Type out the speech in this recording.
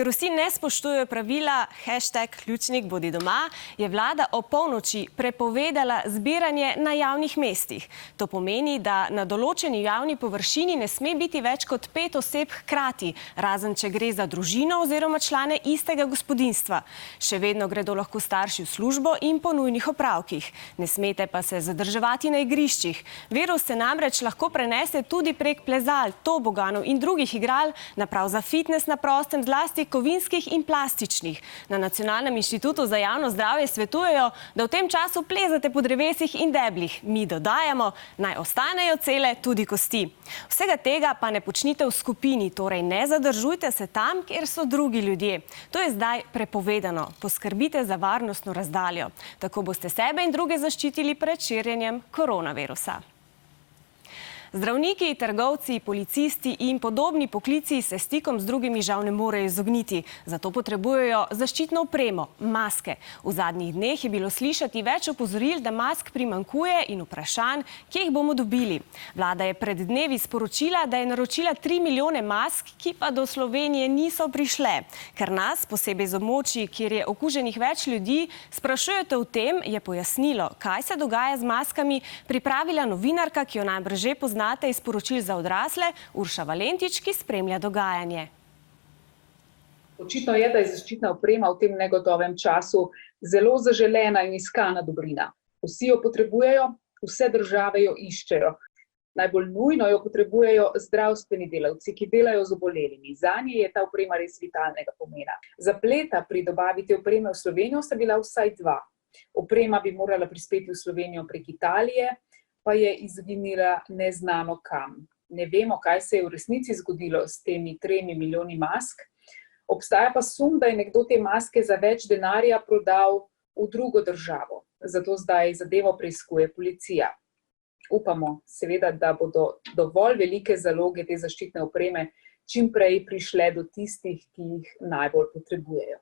Ker vsi ne spoštujejo pravila #ključnik bodi doma, je vlada o polnoči prepovedala zbiranje na javnih mestih. To pomeni, da na določeni javni površini ne sme biti več kot 5 oseb hkrati, razen če gre za družino oziroma člane istega gospodinjstva. Še vedno gredo lahko starši v službo in po nujnih opravkih. Ne smete pa se zadrževati na igriščih. Virus se namreč lahko prenese tudi prek plezal, toboganov in drugih igral, naprav za fitnes na prostem, zlasti kovinskih in plastičnih. Na Nacionalnem inštitutu za javno zdravje svetujejo, da v tem času plezate po drevesih in deblih. Mi dodajamo, naj ostanejo cele tudi kosti. Vsega tega pa ne počnite v skupini, torej ne zadržujte se tam, kjer so drugi ljudje. To je zdaj prepovedano. Poskrbite za varnostno razdaljo. Tako boste sebe in druge zaščitili pred širjenjem koronavirusa. Zdravniki, trgovci, policisti in podobni poklici se stikom z drugimi žal ne morejo izogniti. Zato potrebujejo zaščitno opremo, maske. V zadnjih dneh je bilo slišati več opozoril, da mask primanjkuje in vprašanj, kje jih bomo dobili. Vlada je pred dnevi sporočila, da je naročila 3 milijone mask, ki pa do Slovenije niso prišle. Ker nas, posebej z območij, kjer je okuženih več ljudi, sprašujete o tem, je pojasnilo, kaj se dogaja z maskami, pripravila novinarka, ki jo najbrž že poznate iz poročil za odrasle, Urša Valentič, ki spremlja dogajanje. Očitno je, da je zaščitna oprema v tem negotovem času zelo zaželena in iskana dobrina. Vsi jo potrebujejo, vse države jo iščejo. Najbolj nujno jo potrebujejo zdravstveni delavci, ki delajo z obolelimi. Zanje je ta oprema res vitalnega pomena. Zapleta pri dobavi te opreme v Slovenijo sta bila vsaj 2. Oprema bi morala prispeti v Slovenijo prek Italije, pa je izginila neznano kam. Ne vemo, kaj se je v resnici zgodilo s temi 3 milijoni mask. Obstaja pa sum, da je nekdo te maske za več denarja prodal v drugo državo. Zato zdaj zadevo preiskuje policija. Upamo, seveda, da bodo dovolj velike zaloge te zaščitne opreme čim prej prišle do tistih, ki jih najbolj potrebujejo.